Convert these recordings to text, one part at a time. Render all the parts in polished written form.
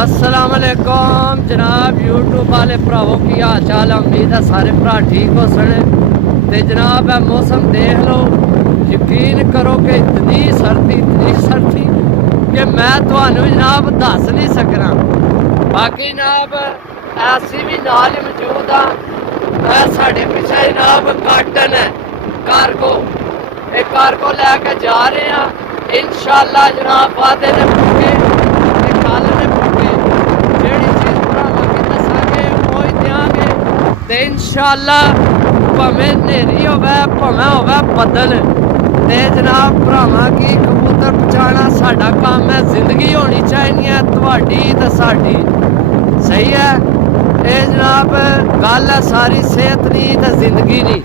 अस्सलाम वालेकुम जनाब यूट्यूब वाले भरावो की हाल चाल है। उम्मीद है सारे भरा ठीक हो सने। ते जनाब है मौसम देख लो, यकीन करो कि इतनी सर्दी कि मैं तुहानू जनाब दस नहीं सकना। बाकी जनाब ऐसी भी नाल ही मौजूद हाँ। साढ़े पिछे जनाब काटन है कारगो, ये कारगो लैके जा रहे हैं इंशाअल्लाह जनाब। वादे ने पुगे ते कल ने पुगे, जेड़ी चीज भरावांगे दसांगे ओही देंगे ते इंशाअल्लाह। भावें नेरी होवे भावें होवे बदल ते जनाब भरावां की कबूतर पहुंचाना साडा काम है। जिंदगी होनी चाहिए है तुहाडी ते साडी, सही है। ये जनाब गल है सारी सेहत नहीं ते जिंदगी नहीं।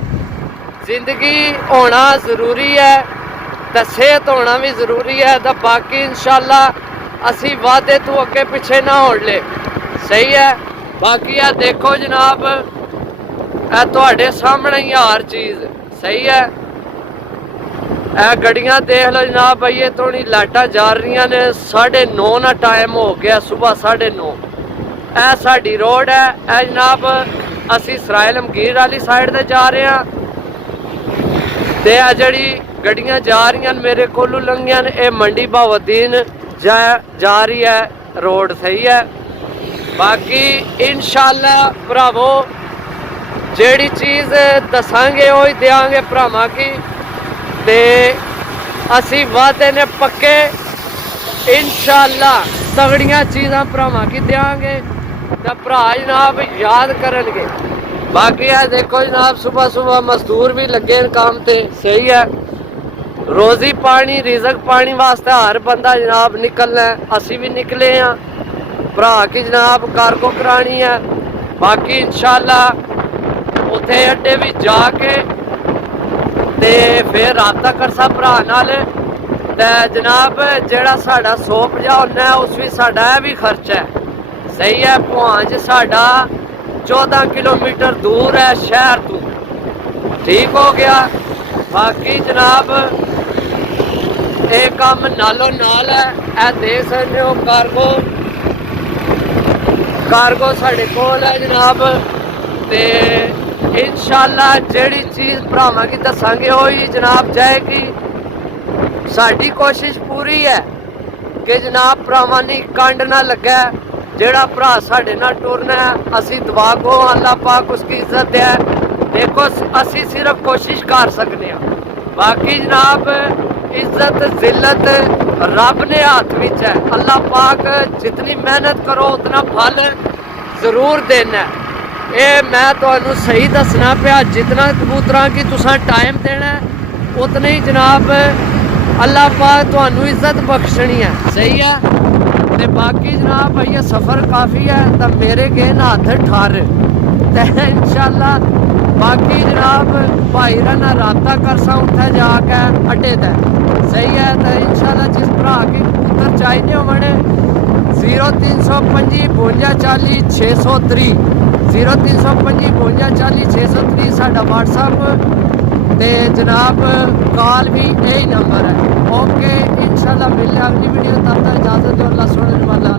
जिंदगी होना जरूरी है तो सेहत होना भी जरूरी है। तो बाकी इंशाअल्लाह असी वादे तू अगे पिछे ना हो ले, सही है। बाकी है देखो जनाब तुहाडे सामने ही हर चीज सही है। गड्डियां देख लो जनाब, भाई थोड़ी लाइटां जा रही ने। 9:30 ना टाइम हो गया, सुबह 9:30। यह साडी रोड है जनाब। असी सराय लमगीर वाली साइड से जा रहे हैं ते जड़ी गड्डियां जा रही मेरे कोलू लंघियां ये मंडी बहाउद्दीन जा रही है रोड, सही है। बाकी इंशाअल्लाह भरावो जेड़ी चीज दसांगे वही देंगे भरावां की ते असी वादे ने पक्के इंशाअल्लाह तगड़ियां चीज़ां भरावां की देंगे ते भरा जनाब याद करनगे। बाकी है देखो जनाब सुबह सुबह मजदूर भी लगे काम ते, सही है। रोजी पानी रिजक पानी वास्ते हर बंदा जनाब निकलना है, असी भी निकले हैं भरा की जनाब कारगो करानी है। बाकी इंशाअल्लाह उत्थे अड्डे भी जाके ते फिर राबता करसा भरा नाल ते जनाब जेड़ा साडा 150 होना है उस भी साडा भी खर्चा है, सही है। पुहांज साडा 14 किलोमीटर दूर है शहर तो, ठीक हो गया। बाकी जनाब एक काम नालों नाल है, ए देख सकते हो कारगो साढ़े कोल है जनाब। ते इंशाअल्लाह जेड़ी चीज भरावां की दसांगे वही जनाब जाएगी। साडी कोशिश पूरी है कि जनाब भरावां नी कंड ना लगे। जेड़ा भरा साढ़े नाल टुरना है असी दुआ को अल्लाह पाक उसकी इज्जत दे। देखो असी सिर्फ कोशिश कर सकते हैं, बाकी जनाब इज्जत जिल्लत रब ने हाथ विच है। अल्लाह पाक जितनी मेहनत करो उतना फल जरूर देना है। ये मैं तुहानू सही दसना पिया, जितना कबूतरां की तुसां टाइम देना है उतने ही जनाब अल्लाह पाक तुहानू इज्जत बख्शनी है, सही है। ते बाकी जनाब भैया सफ़र काफ़ी है तो मेरे गए ना हथ ठर ते इंशाअल्लाह। बाकी जनाब भाई ना राबता करसा उत्थे जाके अड्डे ते, सही है। तो इंशाअल्लाह जिस भरा की कबूतर चाहिए होने 0325 52 40 603 0325 52 40 603 साडा व्हाट्सअप ते जनाब कॉल भी यही नंबर है। ओके इंशाअल्लाह मिलने अगली वीडियो, तब तक इजाजत दो। अल्लाह सुनने वाला।